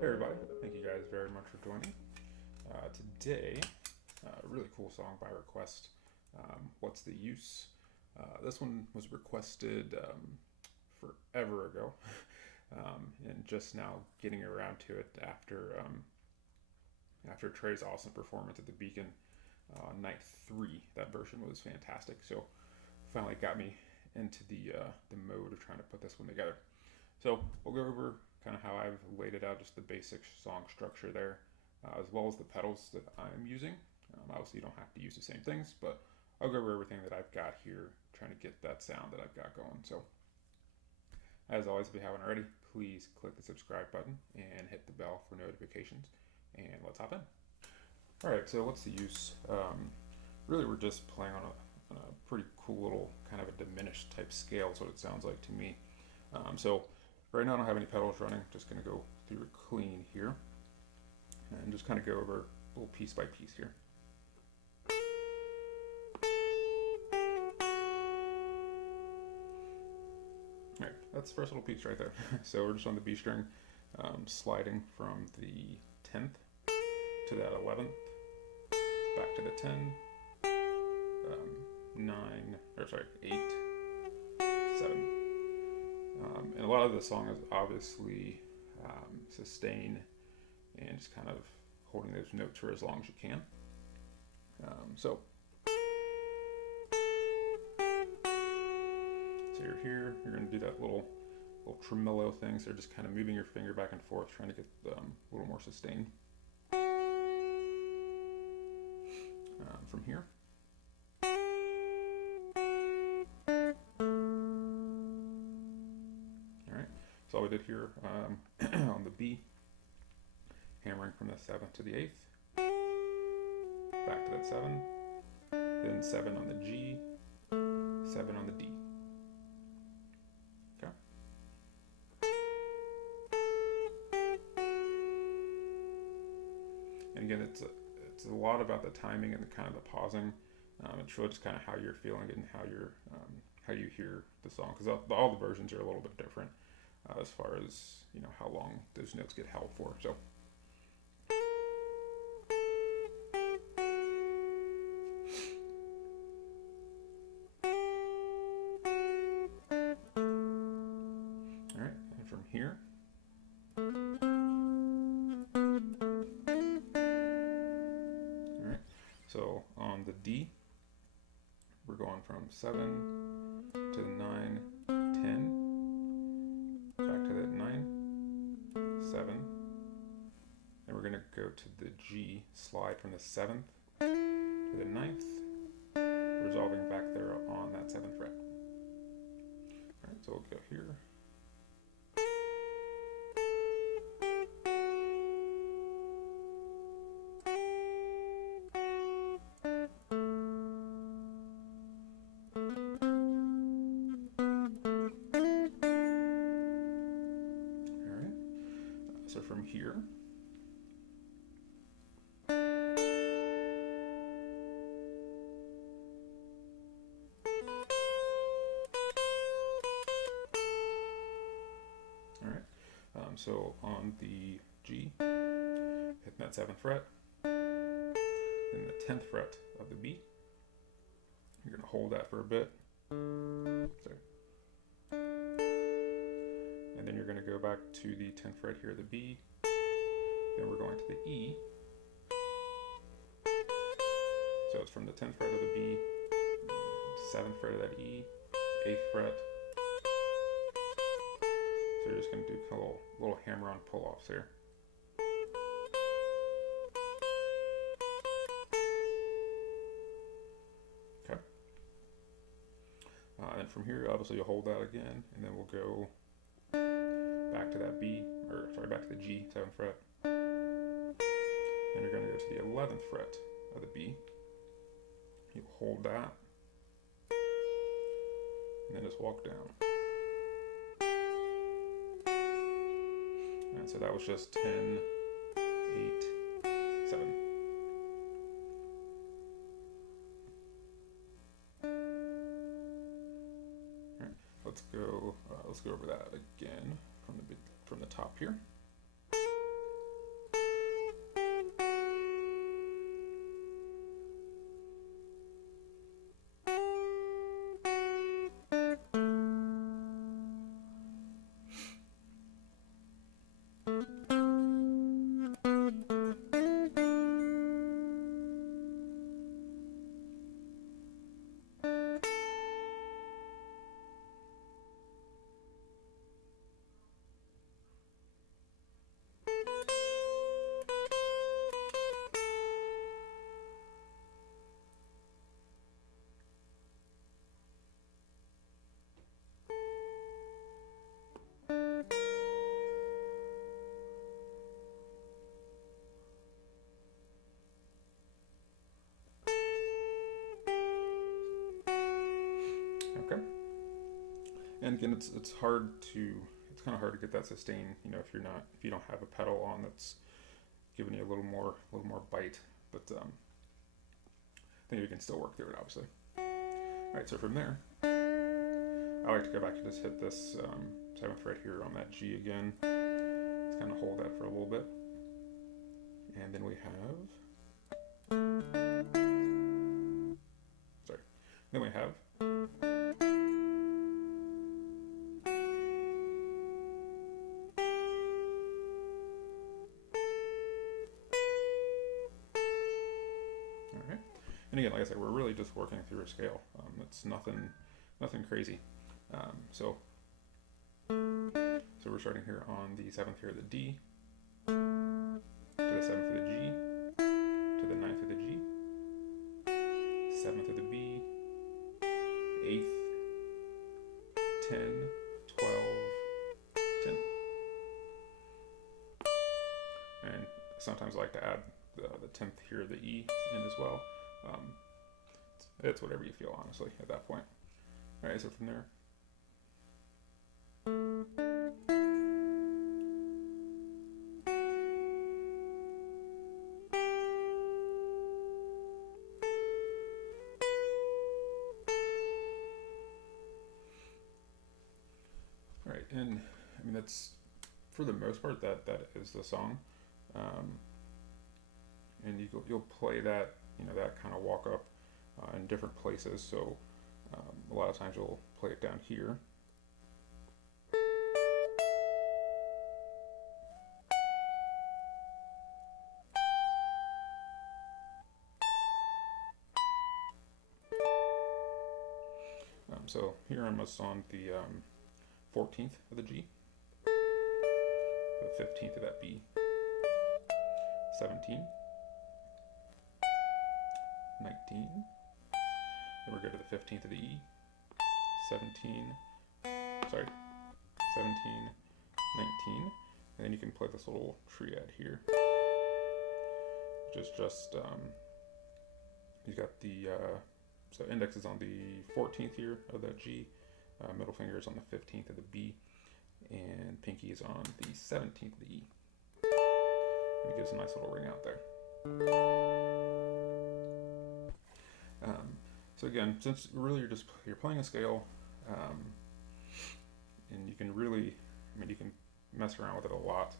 Hey everybody, thank you guys very much for joining. Today, a really cool song by request, What's the Use? This one was requested forever ago, and just now getting around to it after Trey's awesome performance at the Beacon night 3. That version was fantastic, so finally got me into the mode of trying to put this one together. So we'll go over kind of how I've laid it out, just the basic song structure there, as well as the pedals that I'm using. Obviously you don't have to use the same things, but I'll go over everything that I've got here, trying to get that sound that I've got going. So as always, if you haven't already, please click the subscribe button and hit the bell for notifications, and let's hop in. Alright, so what's the use? Really we're just playing on a pretty cool little kind of a diminished type scale is what it sounds like to me. So right now I don't have any pedals running, just going to go through it clean here and just kind of go over a little piece by piece here. Alright, that's the first little piece right there. So we're just on the B string, sliding from the 10th to that 11th, back to the 10, 8, 7. And a lot of the song is obviously sustain and just kind of holding those notes for as long as you can. So you're here, you're going to do that little tremolo thing, so you're just kind of moving your finger back and forth, trying to get a little more sustain. From here. So all we did here on the B, hammering from the 7th to the 8th, back to that 7, then 7 on the G, 7 on the D. Okay. And again, it's a lot about the timing and the kind of the pausing. It's really just kind of how you're feeling and how you hear the song, because all the versions are a little bit different. As far as how long those notes get held for. So alright, and from here alright, so on the D we're going from 7 to the 9, 10, back to that 9, 7, and we're going to go to the G, slide from the 7th to the 9th, resolving back there on that 7th fret. Alright, so we'll go here. So from here, alright, so on the G, hitting that 7th fret, then the 10th fret of the B, you're going to hold that for a bit, sorry. And then you're going to go back to the 10th fret here of the B, Then we're going to the E. So it's from the 10th fret of the B, 7th fret of that E, 8th fret. So you're just going to do a little hammer-on pull-offs here. Okay. And from here, obviously, you'll hold that again, and then we'll go back to that B, or sorry, back to the G, 7th fret. And you're going to go to the 11th fret of the B. You'll hold that, and then just walk down. And so that was just 10, 8, 7. All right, let's go over that again from the top here. Okay. And again, it's kind of hard to get that sustain, if you don't have a pedal on that's giving you a little more bite, but I think we can still work through it, obviously. All right, so from there, I like to go back and just hit this 7th fret here on that G again. Just kind of hold that for a little bit, and then we have and again, like I said, we're really just working through a scale. It's nothing crazy. So we're starting here on the 7th here of the D, to the 7th of the G, to the 9th of the G, 7th of the B, 8th, 10, 12, 10. And sometimes I like to add the 10th here of the E in as well. It's whatever you feel, honestly, at that point. All right, so from there. All right, and I mean, that's, for the most part, that is the song. And you'll play that, that kind of walk up in different places. So a lot of times you'll play it down here. So here I'm just on the 14th of the G, the 15th of that B, 17, 19, then we're going to the 15th of the E, 17, 19, and then you can play this little triad here, which is just, you got the, so index is on the 14th here of that G, middle finger is on the 15th of the B, and pinky is on the 17th of the E. And it gives a nice little ring out there. So again, since really you're playing a scale, and you can really, you can mess around with it a lot.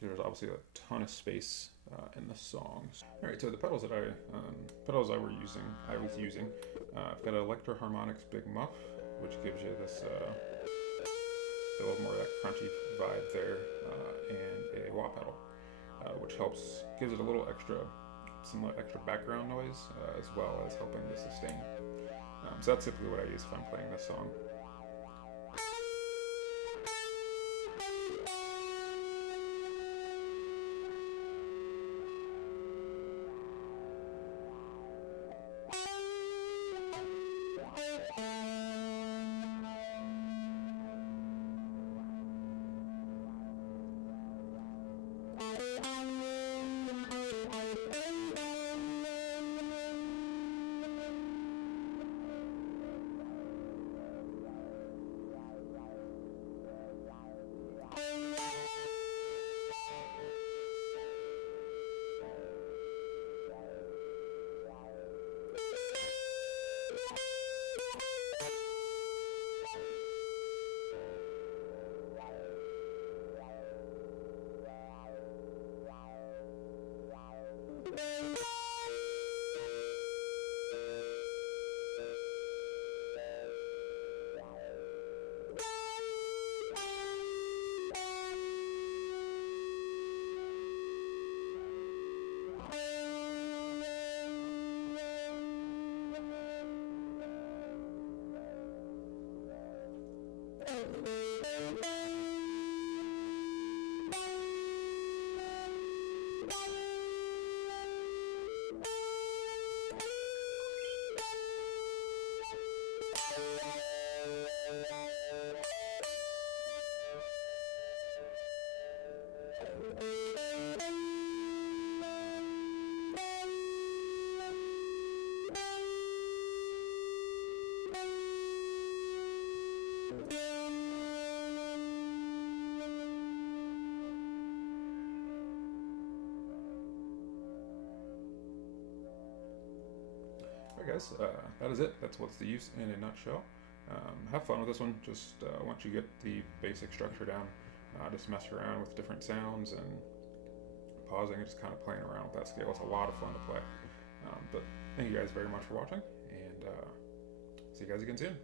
There's obviously a ton of space in the songs. All right, so the pedals that I was using, I've got an Electro Harmonics Big Muff, which gives you this a little more of that crunchy vibe there, and a wah pedal, which gives it a little some extra background noise, as well as helping the sustain. So that's typically what I use if I'm playing this song. Alright guys, that is it. That's what's the use in a nutshell. Have fun with this one. Just once you get the basic structure down, just mess around with different sounds and pausing and just kind of playing around with that scale. It's a lot of fun to play. But thank you guys very much for watching, and see you guys again soon.